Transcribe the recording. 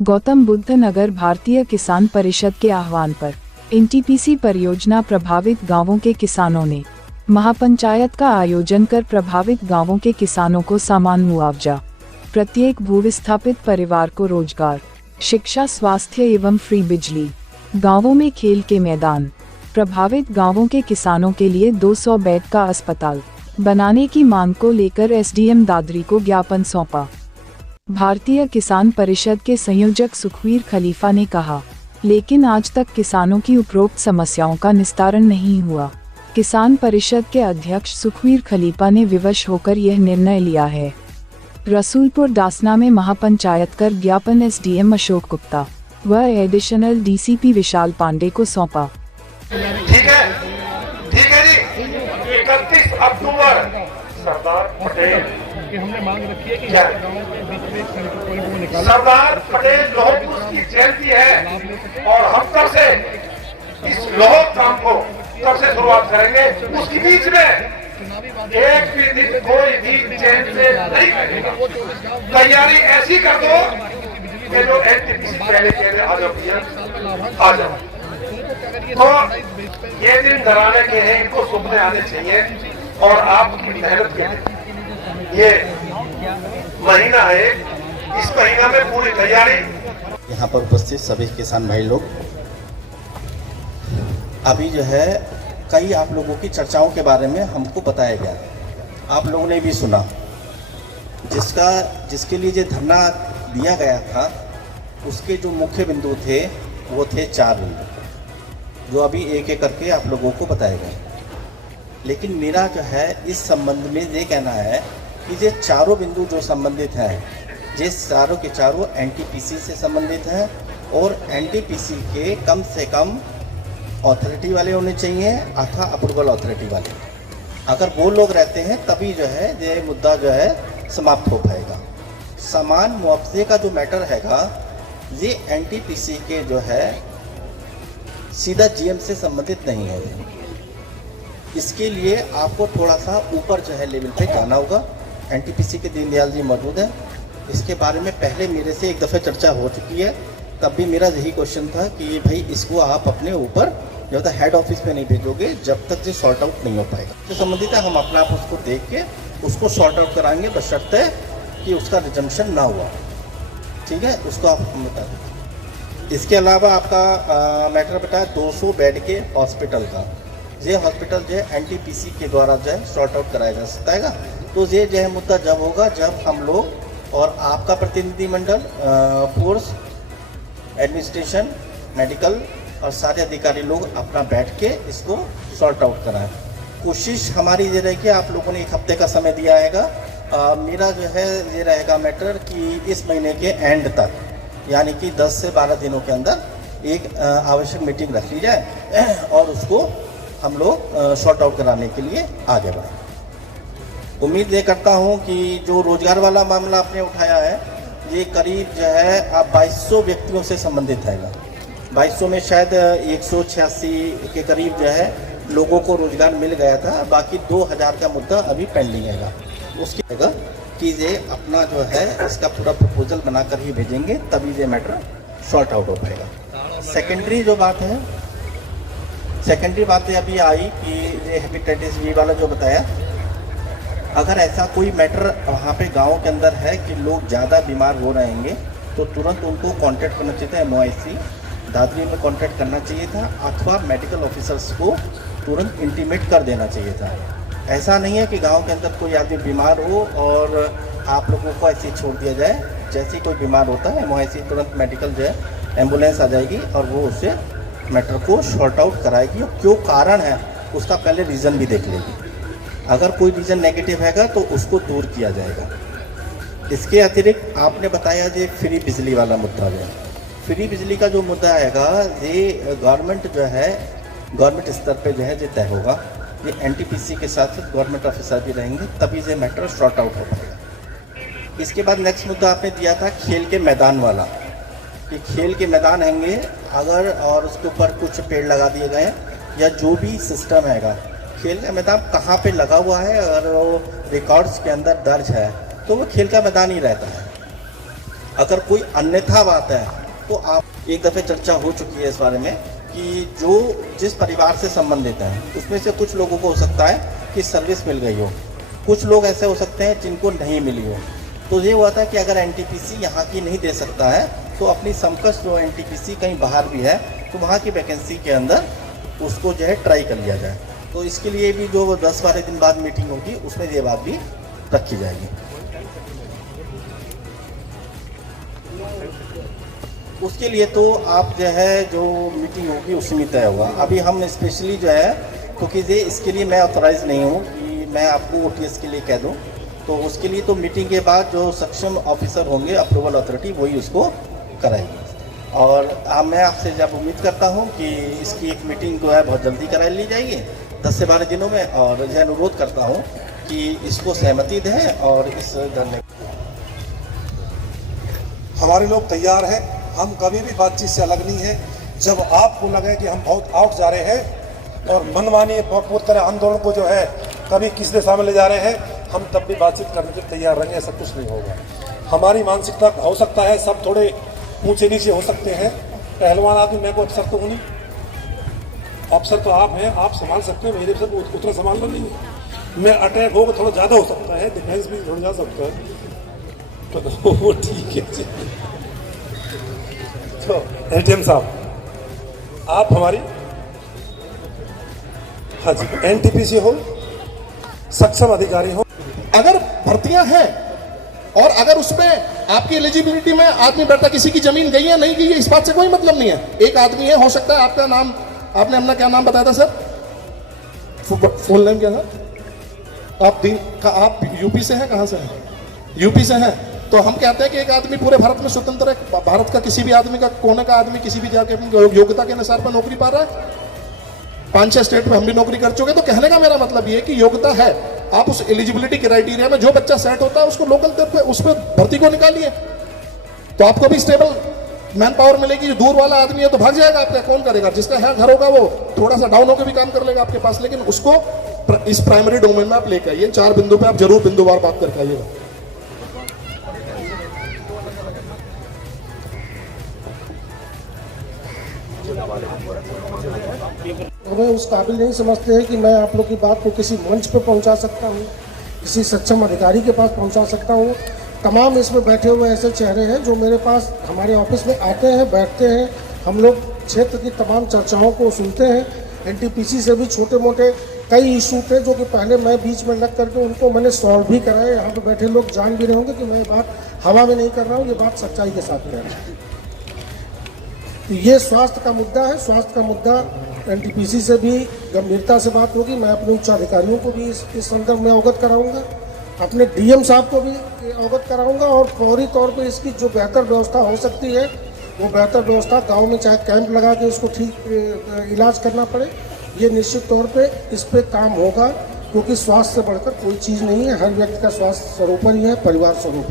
गौतम बुद्ध नगर भारतीय किसान परिषद के आह्वान पर एनटीपीसी परियोजना प्रभावित गांवों के किसानों ने महापंचायत का आयोजन कर प्रभावित गांवों के किसानों को समान मुआवजा, प्रत्येक भूविस्थापित परिवार को रोजगार, शिक्षा, स्वास्थ्य एवं फ्री बिजली, गांवों में खेल के मैदान, प्रभावित गांवों के किसानों के लिए 200 बेड का अस्पताल बनाने की मांग को लेकर एसडीएम दादरी को ज्ञापन सौंपा। भारतीय किसान परिषद के संयोजक सुखवीर खलीफा ने कहा, लेकिन आज तक किसानों की उपरोक्त समस्याओं का निस्तारण नहीं हुआ। किसान परिषद के अध्यक्ष सुखवीर खलीफा ने विवश होकर यह निर्णय लिया है। रसूलपुर दासना में महापंचायत कर ज्ञापन एसडीएम अशोक गुप्ता व एडिशनल डीसीपी विशाल पांडे को सौंपा। ठीक है जी। 31 अक्टूबर सरदार पटेल कि हमने मांग रखी है कि सरदार पटेल लौह पुरुष की जयंती है और हम कब से इस लौह काम को कब से शुरुआत करेंगे। उसके बीच में एक भी दिन कोई भी चैन से नहीं करेगा। तैयारी ऐसी कर दो कि जो एनटीपीसी पहले कह रहे आ जाओ भैया आ जाओ। तो ये दिन डराने के हैं, इनको सुपने आने चाहिए और आपकी मेहनत के ये महीना है, इस महीना में पूरी तैयारी। यहाँ पर उपस्थित सभी किसान भाई लोग, अभी जो है कई आप लोगों की चर्चाओं के बारे में हमको बताया गया, आप लोगों ने भी सुना। जिसके लिए जो धरना दिया गया था उसके जो मुख्य बिंदु थे वो थे 4 बिंदु, जो अभी एक एक करके आप लोगों को बताए गए। लेकिन मेरा जो है इस संबंध में ये कहना है कि ये चारों बिंदु जो संबंधित हैं, ये चारों के चारों एनटीपीसी से संबंधित हैं और एनटीपीसी के कम से कम अथॉरिटी वाले होने चाहिए अथवा अप्रूवल अथॉरिटी वाले। अगर वो लोग रहते हैं तभी जो है ये मुद्दा जो है समाप्त हो पाएगा। समान मुआवजे का जो मैटर हैगा ये एनटीपीसी के जो है सीधा जीएम से संबंधित नहीं है। इसके लिए आपको थोड़ा सा ऊपर जो है लेवल पे जाना होगा। एनटीपीसी के दीनदयाल जी मौजूद हैं, इसके बारे में पहले मेरे से एक दफ़े चर्चा हो चुकी है। तब भी मेरा यही क्वेश्चन था कि भाई इसको आप अपने ऊपर जो है हेड ऑफिस में नहीं भेजोगे जब तक ये सॉर्ट आउट नहीं हो पाएगा। जो संबंधित है हम अपना आप उसको देख के उसको सॉर्ट आउट कराएंगे, बशर्ते कि उसका रिजम्पशन ना हुआ। ठीक है, उसको आप बता दें। इसके अलावा आपका मैटर बताया 200 बेड के हॉस्पिटल का। ये हॉस्पिटल जो है एनटीपीसी के द्वारा जो है सॉर्ट आउट कराया जा सकता है। तो ये जो है मुद्दा जब होगा जब हम लोग और आपका प्रतिनिधिमंडल, फोर्स, एडमिनिस्ट्रेशन, मेडिकल और सारे अधिकारी लोग अपना बैठ के इसको सॉर्ट आउट कराएं। कोशिश हमारी ये रहेगी, आप लोगों ने 1 हफ्ते का समय दिया हैगा। मेरा जो है ये रहेगा मैटर कि इस महीने के एंड तक, यानी कि 10 से 12 दिनों के अंदर एक आवश्यक मीटिंग रख ली जाए और उसको हम लोग सॉर्ट आउट कराने के लिए आगे बढ़ें। उम्मीद ये करता हूँ कि जो रोजगार वाला मामला आपने उठाया है ये करीब जो है आप 2200 व्यक्तियों से संबंधित है। 2200 में शायद 186 के करीब जो है लोगों को रोजगार मिल गया था, बाकी 2000 का मुद्दा अभी पेंडिंग है। उसके कि ये अपना जो है इसका पूरा प्रपोजल बनाकर ही भेजेंगे, तभी ये मैटर सॉर्ट आउट हो पाएगा। सेकेंडरी जो बात है, सेकेंडरी बात अभी आई कि ये हेपेटाइटिस बी वाला जो बताया, अगर ऐसा कोई मैटर वहाँ पे गाँव के अंदर है कि लोग ज़्यादा बीमार हो रहेंगे तो तुरंत उनको कांटेक्ट करना चाहिए था। एमओआईसी दादरी में कांटेक्ट करना चाहिए था अथवा मेडिकल ऑफिसर्स को तुरंत इंटीमेट कर देना चाहिए था। ऐसा नहीं है कि गांव के अंदर कोई आदमी बीमार हो और आप लोगों को ऐसे छोड़ दिया जाए। जैसे ही कोई बीमार होता है एमओआईसी तुरंत मेडिकल जो है एम्बुलेंस आ जाएगी और वो उससे मैटर को शॉर्ट आउट कराएगी और क्यों कारण है उसका पहले रीज़न भी देख लेगी। अगर कोई रीज़न नेगेटिव हैगा तो उसको दूर किया जाएगा। इसके अतिरिक्त आपने बताया ये फ्री बिजली वाला मुद्दा है। फ्री बिजली का जो मुद्दा हैगा ये गवर्नमेंट जो है गवर्नमेंट स्तर पे जो है ये तय होगा। ये एनटीपीसी के साथ साथ गवर्नमेंट ऑफिसर भी रहेंगे, तभी ये मैटर शॉर्ट आउट हो पाएगा। इसके बाद नेक्स्ट मुद्दा आपने दिया था खेल के मैदान वाला, कि खेल के मैदान होंगे अगर और उसके ऊपर कुछ पेड़ लगा दिए गए या जो भी सिस्टम हैगा, खेल का मैदान कहाँ पे लगा हुआ है अगर वो रिकॉर्ड्स के अंदर दर्ज है तो वो खेल का मैदान ही रहता है। अगर कोई अन्यथा बात है तो आप एक दफ़े चर्चा हो चुकी है इस बारे में कि जो जिस परिवार से संबंधित है उसमें से कुछ लोगों को हो सकता है कि सर्विस मिल गई हो, कुछ लोग ऐसे हो सकते हैं जिनको नहीं मिली हो। तो ये हुआ था कि अगर एनटीपीसी यहाँ की नहीं दे सकता है तो अपनी समकक्ष जो एनटीपीसी कहीं बाहर भी है तो वहाँ की वैकेंसी के अंदर उसको जो है ट्राई कर लिया जाए। तो इसके लिए भी जो 10-12 दिन बाद मीटिंग होगी उसमें ये बात भी रखी जाएगी। उसके लिए तो आप जो है जो मीटिंग होगी उसमें तय होगा। अभी हम स्पेशली जो है क्योंकि ये इसके लिए मैं ऑथराइज नहीं हूँ कि मैं आपको ओटीएस के लिए कह दूँ, तो उसके लिए तो मीटिंग के बाद जो सक्षम ऑफिसर होंगे अप्रूवल अथॉरिटी वही उसको कराएगी। और मैं आपसे जब उम्मीद करता हूँ कि इसकी एक मीटिंग जो है बहुत जल्दी करा ली जाएगी 10 से 12 दिनों में, और यह अनुरोध करता हूँ कि इसको सहमति दें और इस धरने। हमारे लोग तैयार हैं, हम कभी भी बातचीत से अलग नहीं है। जब आपको लगे कि हम बहुत आउट जा रहे हैं और मनमानी पूरी तरह आंदोलन को जो है कभी किस दिशा में ले जा रहे हैं, हम तब भी बातचीत करने के तैयार रहेंगे। ऐसा कुछ नहीं होगा। हमारी मानसिकता हो सकता है सब थोड़े ऊंचे नीचे हो सकते हैं। पहलवान आदमी मैं को अफसर तो हूँ नहीं, अफसर तो आप हैं, आप संभाल सकते हैं, मेरे से उतना संभालना नहीं है। मैं अटैक होगा थोड़ा ज़्यादा हो सकता है, डिफेंस भी थोड़ा जा सकता है, तो वो ठीक है जी। तो एटीएम साहब आप हमारी हाँ जी एनटीपीसी हो, सक्षम अधिकारी हो। अगर भर्तियां हैं और अगर उसमें आपकी एलिजिबिलिटी में आदमी बैठता, किसी की जमीन गई है नहीं गई है इस बात से कोई मतलब नहीं है। एक आदमी है, हो सकता है आपका नाम, आपने अपना क्या नाम बताया था सर, फुल नेम क्या था आप यूपी से हैं, कहाँ से हैं? यूपी से हैं। तो हम कहते हैं कि एक आदमी पूरे भारत में स्वतंत्र है, भारत का किसी भी आदमी का कोने का आदमी किसी भी जाके अपनी योग्यता के अनुसार पर नौकरी पा रहा है। 5-6 स्टेट में हम भी नौकरी कर चुके। तो कहने का मेरा मतलब ये है कि योग्यता है, आप उस एलिजिबिलिटी क्राइटेरिया में जो बच्चा सेट होता है उसको लोकल तौर पे उस पर भर्ती को निकालिए, तो आपको भी स्टेबल मैन पावर मिलेगी। जो दूर वाला आदमी है तो भाग जाएगा आपका, कौन करेगा? जिसका है घर होगा वो थोड़ा सा डाउन होकर भी काम कर लेगा आपके पास, लेकिन उसको इस प्राइमरी डोमेन में आप लेकर आइए। 4 बिंदु पे आप जरूर बिंदुवार बात करके आइएगा। हमें उस काबिल नहीं समझते हैं कि मैं आप लोग की बात को किसी मंच पे पहुंचा सकता हूं, किसी सक्षम अधिकारी के पास पहुंचा सकता हूं। तमाम इसमें बैठे हुए ऐसे चेहरे हैं जो मेरे पास हमारे ऑफिस में आते हैं, बैठते हैं, हम लोग क्षेत्र की तमाम चर्चाओं को सुनते हैं। एनटीपीसी से भी छोटे मोटे कई इशू थे जो कि पहले मैं बीच में लग करके उनको मैंने सॉल्व भी कराया। यहाँ पे बैठे लोग जान भी रहे होंगे कि मैं बात हवा में नहीं कर रहा हूँ, ये बात सच्चाई के साथ कर रहा हूँ। ये स्वास्थ्य का मुद्दा है। स्वास्थ्य का मुद्दा एनटीपीसी से भी गंभीरता से बात होगी। मैं अपने उच्च अधिकारियों को भी इस संदर्भ में अवगत कराऊंगा, अपने डीएम साहब को भी अवगत कराऊंगा, और फौरी तौर पे इसकी जो बेहतर व्यवस्था हो सकती है वो बेहतर व्यवस्था गांव में चाहे कैंप लगा के इसको ठीक इलाज करना पड़े, ये निश्चित तौर पे इस पर काम होगा। क्योंकि स्वास्थ्य से बढ़कर कोई चीज़ नहीं है। हर व्यक्ति का स्वास्थ्य सर्वोपरि है, परिवार सर्वोपरि।